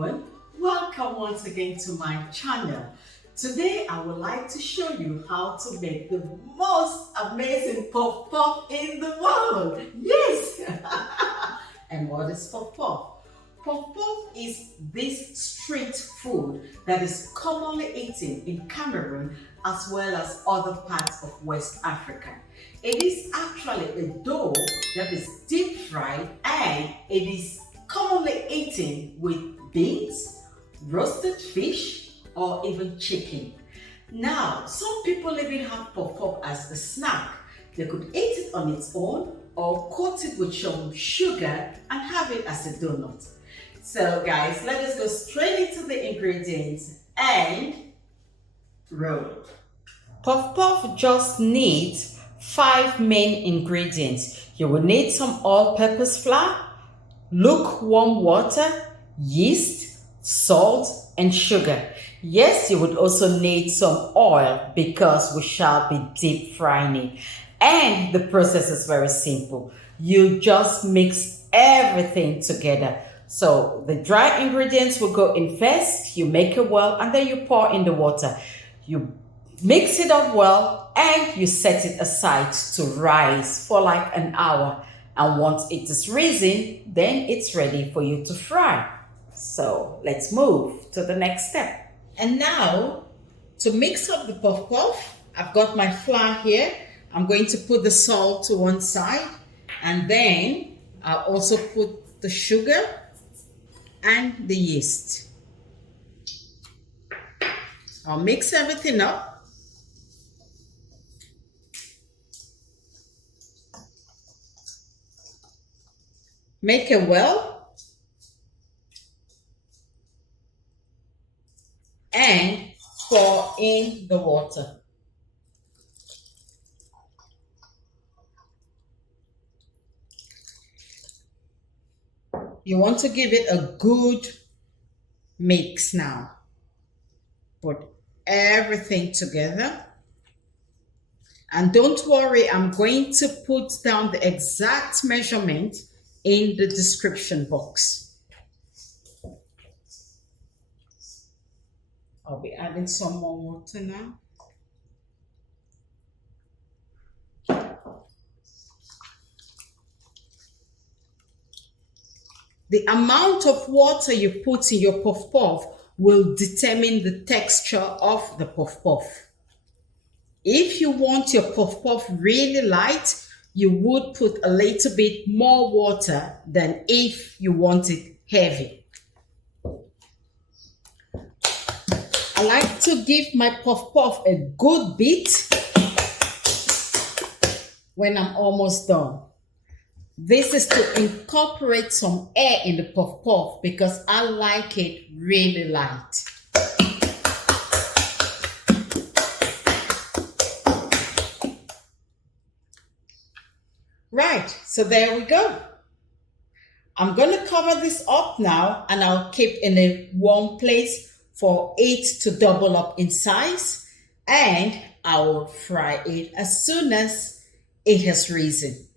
everyone, welcome once again to my channel. Today I would like to show you how to make the most amazing puff puff in the world. Yes! And what is puff puff? Puff puff is this street food that is commonly eaten in Cameroon as well as other parts of West Africa. It is actually a dough that is deep fried and it is commonly eaten with beans, roasted fish, or even chicken. Now, some people even have puff puff as a snack. They could eat it on its own or coat it with some sugar and have it as a donut. So guys, let us go straight into the ingredients and roll. Puff puff just needs 5 main ingredients. You will need some all-purpose flour, lukewarm water, yeast, salt, and sugar. Yes, you would also need some oil because we shall be deep frying it. And the process is very simple. You just mix everything together. So the dry ingredients will go in first, you make it well, and then you pour in the water. You mix it up well and you set it aside to rise for like an hour. And once it is risen, then it's ready for you to fry. So let's move to the next step. And now, to mix up the puff puff, I've got my flour here. I'm going to put the salt to one side, and then I'll also put the sugar and the yeast. I'll mix everything up. Make it well, and pour in the water. You want to give it a good mix now. Put everything together. And don't worry, I'm going to put down the exact measurement in the description box. I'll be adding some more water now. The amount of water you put in your puff puff will determine the texture of the puff puff. If you want your puff puff really light, you would put a little bit more water than if you want it heavy. I like to give my puff puff a good beat when I'm almost done. This is to incorporate some air in the puff puff because I like it really light. Right, so there we go. I'm going to cover this up now and I'll keep in a warm place for it to double up in size, and I will fry it as soon as it has risen.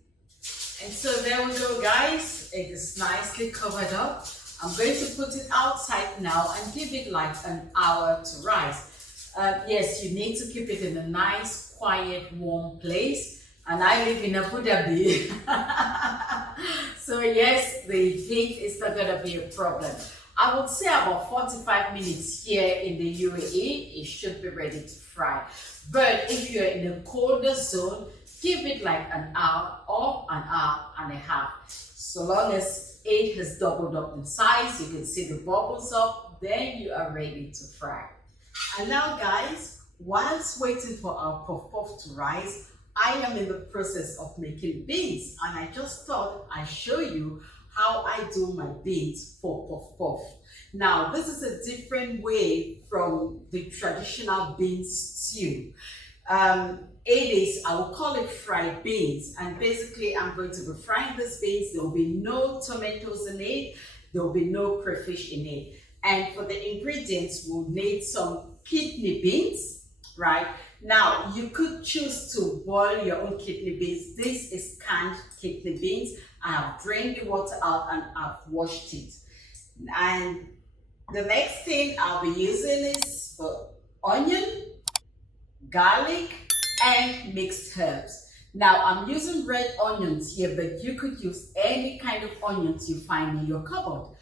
And so there we go, guys. It is nicely covered up. I'm going to put it outside now and give it like an hour to rise. Yes, you need to keep it in a nice, quiet, warm place. And I live in Abu Dhabi. So yes, the heat is not going to be a problem. I would say about 45 minutes here in the UAE, it should be ready to fry. But if you're in a colder zone, give it like an hour or an hour and a half. So long as it has doubled up in size, you can see the bubbles up, then you are ready to fry. And now guys, whilst waiting for our puff puff to rise, I am in the process of making beans, and I just thought I'd show you how I do my beans for puff puff. Now, this is a different way from the traditional beans stew. It is, I will call it fried beans, and basically I'm going to be frying these beans. There will be no tomatoes in it, there will be no crayfish in it. And for the ingredients, we'll need some kidney beans, right? Now, you could choose to boil your own kidney beans. This is canned kidney beans. I have drained the water out and I've washed it. And The next thing I'll be using is onion, garlic, and mixed herbs. Now I'm using red onions here, but you could use any kind of onions you find in your cupboard.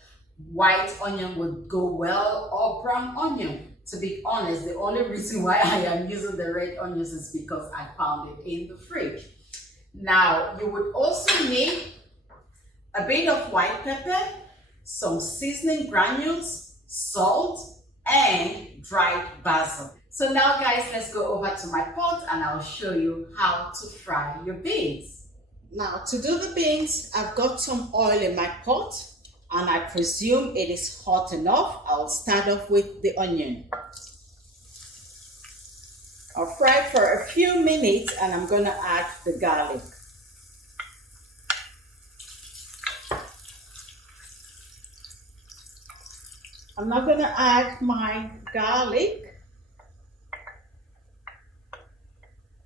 White onion would go well, or brown onion. To be honest, the only reason why I am using the red onions is because I found it in the fridge. Now you would also need a bit of white pepper, some seasoning granules, salt, and dried basil. So now guys, let's go over to my pot and I'll show you how to fry your beans. Now to do the beans, I've got some oil in my pot and I presume it is hot enough. I'll start off with the onion. I'll fry for a few minutes and I'm going to add the garlic. I'm not going to add my garlic.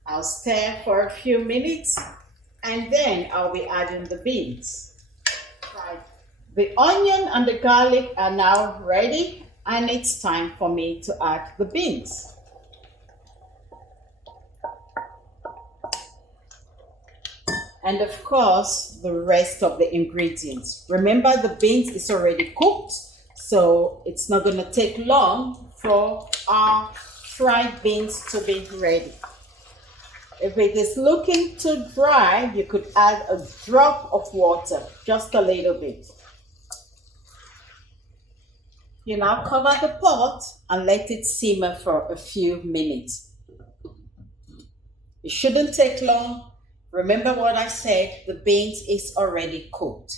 I'll stir for a few minutes and then I'll be adding the beans. Right. The onion and the garlic are now ready and it's time for me to add the beans. And of course, the rest of the ingredients. Remember, the beans is already cooked, so it's not going to take long for our fried beans to be ready. If it is looking too dry, you could add a drop of water, just a little bit. You now cover the pot and let it simmer for a few minutes. It shouldn't take long. Remember what I said, the beans is already cooked.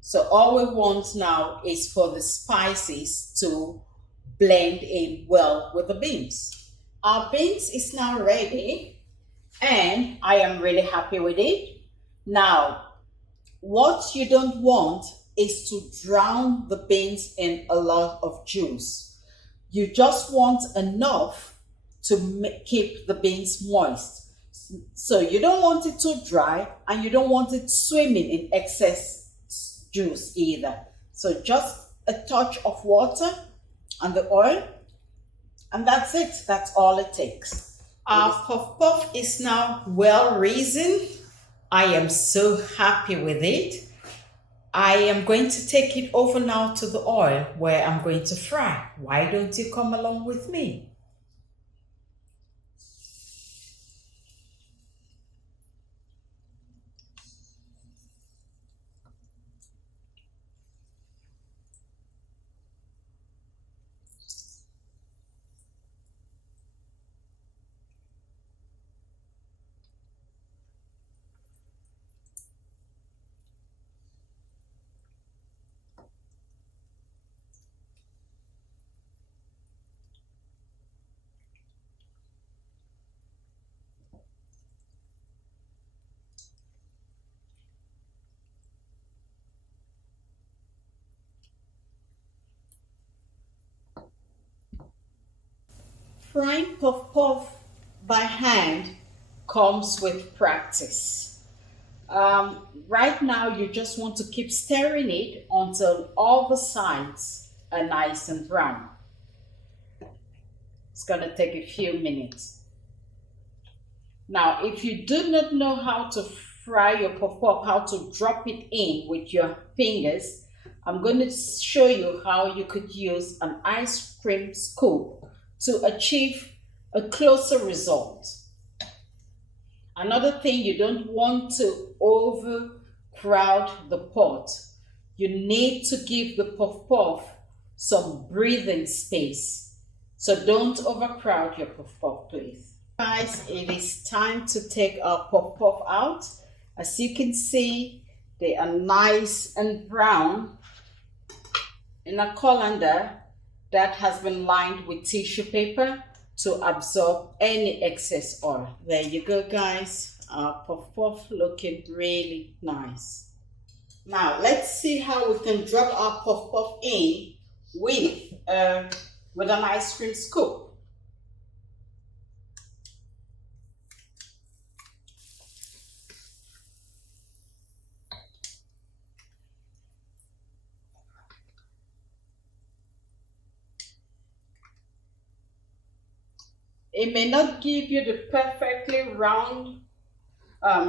So all we want now is for the spices to blend in well with the beans. Our beans is now ready and I am really happy with it. Now, what you don't want is to drown the beans in a lot of juice. You just want enough to keep the beans moist. So you don't want it too dry and you don't want it swimming in excess juice either. So just a touch of water and the oil, and that's it. That's all it takes. Our puff puff is now well risen. I am so happy with it. I am going to take it over now to the oil where I'm going to fry. Why don't you come along with me? Frying puff puff by hand comes with practice. Right now, you just want to keep stirring it until all the sides are nice and brown. It's going to take a few minutes. Now, if you do not know how to fry your puff puff, how to drop it in with your fingers, I'm going to show you how you could use an ice cream scoop to achieve a closer result. Another thing, you don't want to overcrowd the pot. You need to give the puff puff some breathing space. So don't overcrowd your puff puff, please. Guys, it is time to take our puff puff out. As you can see, they are nice and brown in a colander that has been lined with tissue paper to absorb any excess oil. There you go, guys. Our puff puff looking really nice. Now let's see how we can drop our puff puff in with an ice cream scoop. It may not give you the perfectly round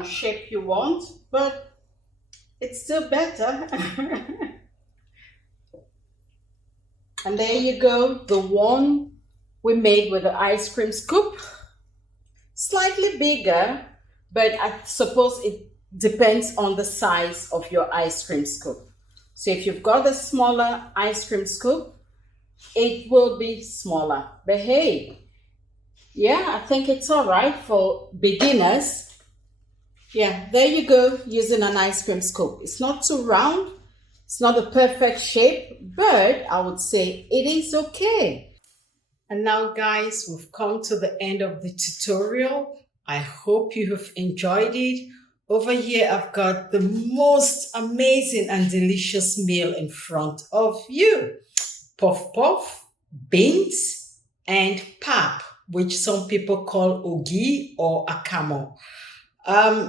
shape you want, but it's still better. And there you go, the one we made with the ice cream scoop. Slightly bigger, but I suppose it depends on the size of your ice cream scoop. So if you've got a smaller ice cream scoop, it will be smaller. But hey, yeah, I think it's all right for beginners. Yeah, there you go, using an ice cream scoop. It's not too round, it's not a perfect shape, but I would say it is okay. And now guys, we've come to the end of the tutorial. I hope you have enjoyed it. Over here, I've got the most amazing and delicious meal in front of you. Puff puff, beans, and pap, which some people call ogi or akamo.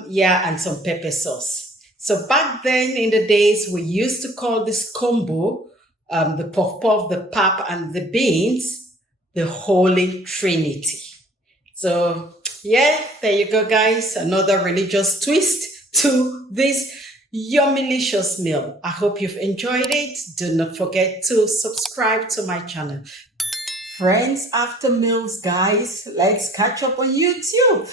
Yeah, and some pepper sauce. So back then in the days, we used to call this combo, the puff puff, the pap, and the beans, the Holy Trinity. So yeah, there you go, guys. Another religious twist to this yummylicious meal. I hope you've enjoyed it. Do not forget to subscribe to my channel. Friends after meals, guys, let's catch up on YouTube.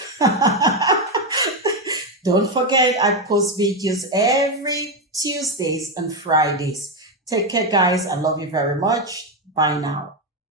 Don't forget, I post videos every Tuesdays and Fridays. Take care, guys. I love you very much. Bye now.